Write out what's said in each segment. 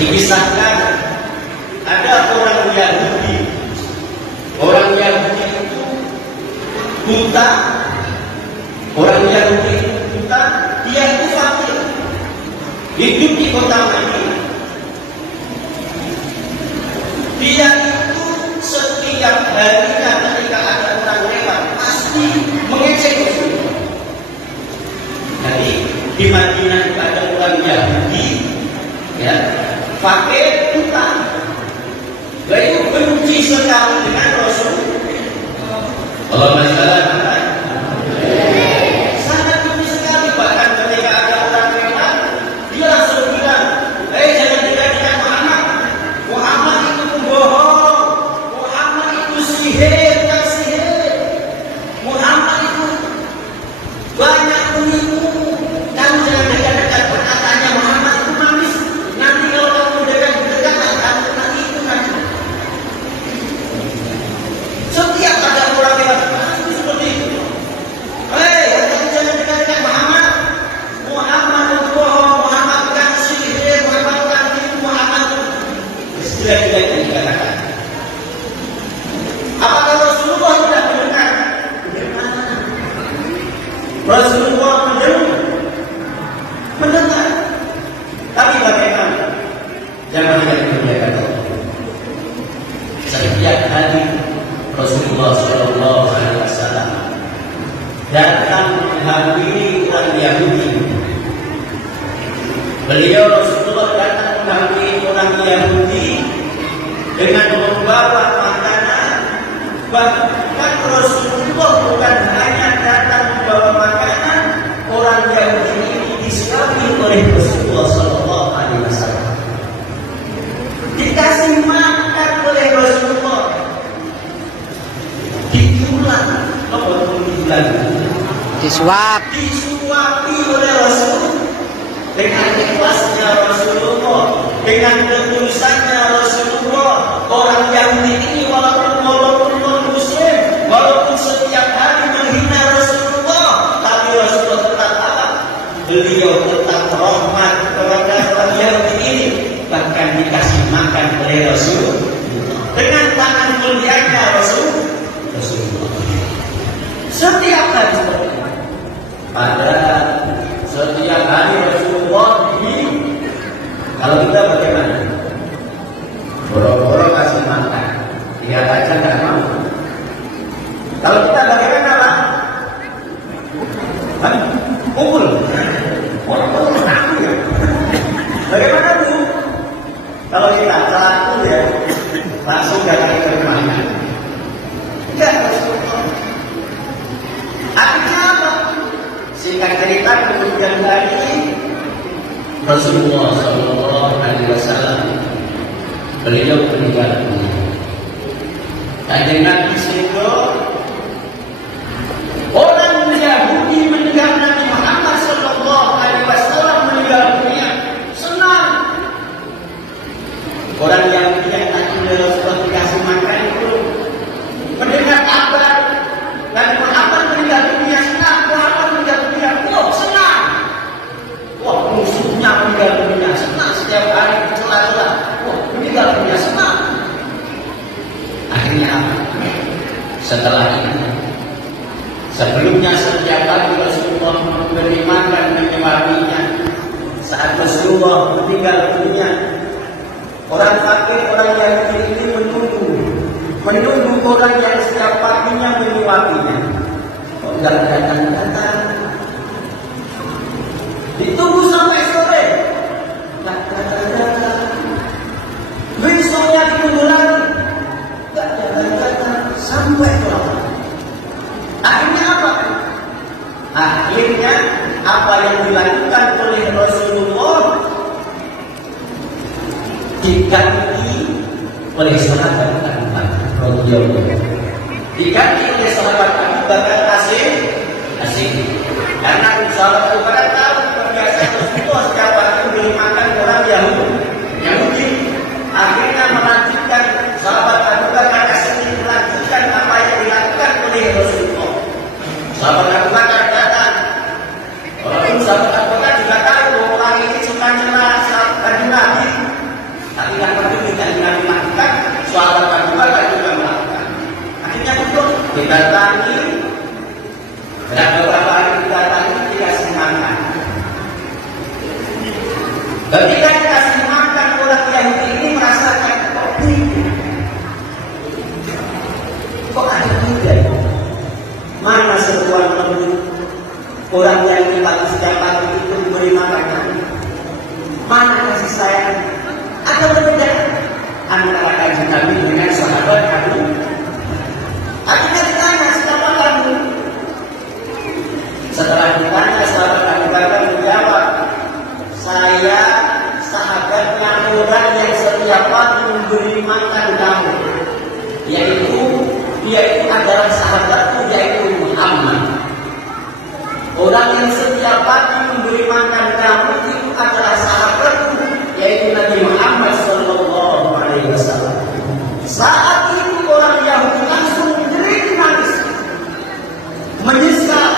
Dikisahkan ada orang Yahudi. Orang Yahudi itu buta. Orang Yahudi itu buta. Dia itu fakir. Hidup di kota Madinah. Dia itu setiap harinya ketika ada orang lewat pasti mengecek itu. Jadi di Madinah itu ada orang Yahudi, ya, fakir, buta. Lalu benci sekali dengan Rasul. Allahumma shalli ala sangat benci sekali, bahkan ketika ada orang lewat dia langsung bilang, jangan dekatkan Muhammad. Muhammad itu pembohong. Muhammad itu sihir. Muhammad itu banyak penipu. Kamu jangan dekat-dekat, perkataannya Muhammad itu manis. Nanti kalau kamu dekat, kamu nanti itu nanti. Setiap ada orang yang pasti seperti itu. Kamu jangan dekat-dekat Muhammad. Muhammad itu bohong. Muhammad bukan sihir. Muhammad bukan tipu. Muhammad itu istilah-istilah yang dikatakan. Apakah Rasulullah tidak mendengar? Rasulullah mendengar. Tapi bagaimana? Jangan dimuliakan Allah. Setiap hari Rasulullah Shallallahu Alaihi Wasallam datang menghampiri orang Yahudi. Beliau Rasulullah datang menghampiri orang Yahudi dengan membawa makanan. Bahkan Rasulullah bukan hanya datang membawa makanan, orang Yahudi ini disikapi oleh Rasulullah Shallallahu Alaihi Wasallam. Dikasih makan oleh Rasulullah. Disuapi oleh Rasul. Dengan ikhlasnya Rasulullah, dengan ketulusannya Rasulullah, orang Yahudi ini walaupun non-Muslim, walaupun setiap hari menghina Rasulullah, tapi Rasulullah tetap apa? Beliau tetap rahmat kepada orang Yahudi ini, bahkan dikasih makan oleh Rasul dengan tangan mulianya Rasulullah. Setiap hari seperti itu. Pada setiap hari Rasulullah ini, kalau kita bagaimana? Boro-boro kasih makan, lihat aja nggak mau. Kalau kita bagaimana, Pak? Kumpul. Orang-orang menang ya. Bagaimana Bu? Kalau kita satu ya, langsung datang ke rumahnya. Enggak, Rasulullah. Artinya apa? Singkat cerita, kemudian hari Rasulullah Shallallahu Alaihi Wasallam beliau meninggal dunia. Kanjeng Nabi sehingga orang Yahudi meninggal Nabi Muhammad Shallallahu Alaihi Wasallam meninggal dunia senang. Orang Yahudi yang tadi Rasulullah dikasih makan itu mendengar kabar Nabi Muhammad meninggal dunia senang. Muhammad meninggal dunia, senang. Musuhnya meninggal dunia senang. Setiap hari dicela-cela, meninggal dunia senang. Akhirnya apa? Setelah ini, sebelumnya setiap hari Rasulullah memberi makan menyuapinya. Saat Rasulullah meninggal dunia, orang fakir, orang Yahudi ini menunggu orang yang setiap paginya menyuapinya. Kok enggak datang-datang? Ditunggu sampai sore, enggak datang-datang. Besoknya ditunggu lagi, enggak datang-datang sampai malam. Akhirnya apa? Akhirnya apa yang dilakukan oleh Rasulullah diganti oleh sahabat Abu Bakar radhiyallahu anhu. Diganti oleh sahabat Abu Bakar asing. Karena sahabat Abu Bakar tahu kebiasaan Rasulullah setiap hari memberi makan orang Yahudi. Akhirnya melanjutkan sahabat Abu Bakar asing melanjutkan apa yang dilakukan oleh Rasulullah. Sahabat Abu Bakar datang. Walaupun sahabat Abu Bakar juga tahu bahwa orang ini suka nyela sahabat Nabi. Ketika dikasih makan orang Yahudi ini merasakan kok ada beda. Mana seruan lembut orang yang kita setiap pagi itu memberi makan? Mana kasih sayang? Ada perbedaan antara kajian Nabi dengan sahabat Nabi. Akhirnya ditanya siapa kamu? Setelah ditanya sahabat Nabi Bakar menjawab, saya sahabatnya orang yang setiap pagi memberi makan kamu, yaitu dia itu adalah sahabatku, yaitu Muhammad. Orang yang setiap pagi memberi makan kamu itu adalah sahabatku, yaitu Nabi Muhammad Sallallahu Alaihi Wasallam. Saat itu orang Yahudi langsung menjerit nangis, menyesal.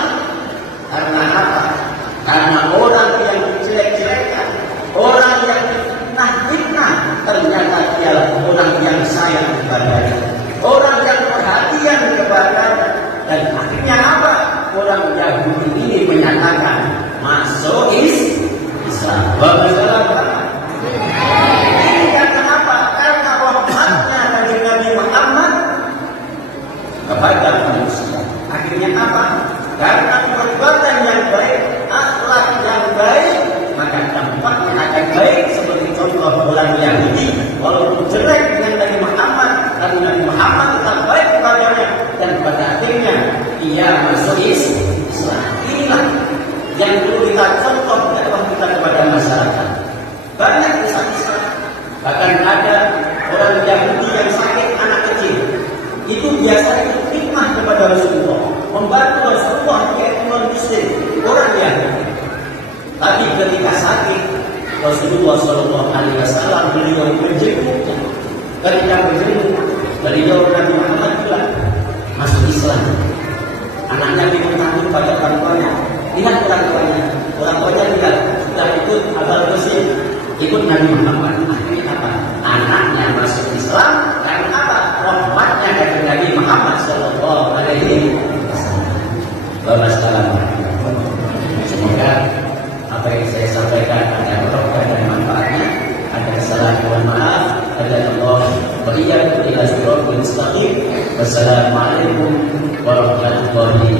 Karena apa? Karena orang yang dijelek-jelekan, orang yang fitnah, ternyata dialah orang yang sayang kepadanya, orang yang perhatian kepadanya. Dan akhirnya apa? Orang Yahudi ini menyatakan masuk Islam. Ini karena apa? Karena rahmatnya dari Nabi Muhammad kepada manusia. Akhirnya apa? Karena perbuatan yang baik, akhlak yang baik, maka dampaknya akan baik. Seperti contoh orang Yahudi, walaupun jelek dengan Nabi Muhammad, tapi Nabi Muhammad tetap baik kepadanya, dan pada akhirnya ia masuk Islam. Inilah yang perlu kita contoh dakwah kita kepada masyarakat. Banyak kisah-kisah, bahkan ada orang Yahudi yang sakit anak kecil, itu biasanya hikmah kepada Rasulullah, membantu Rasulullah, yaitu non-Muslim, orang Yahudi. Tapi ketika sakit, Rasulullah Shallallahu Alaihi Wasallam beliau menjenguknya. Ketika menjenguk, beliau Nabi Muhammad bilang masuk Islam. Anaknya bingung takut pada orang tuanya. Lihat orang tuanya bilang sudah ikut Abul Qasim, ikut Nabi Muhammad. Akhirnya apa? Anaknya masuk Islam karena apa? Rahmatnya dari Nabi Muhammad Shallallahu Alaihi Wasallam. Semoga apa yang saya sampaikan ada berkah dan manfaatnya. Ada kesalahan, mohon maaf. Ada Allah berikan ila siratal mustaqim. Wassalamualaikum warahmatullahi wabarakatuh.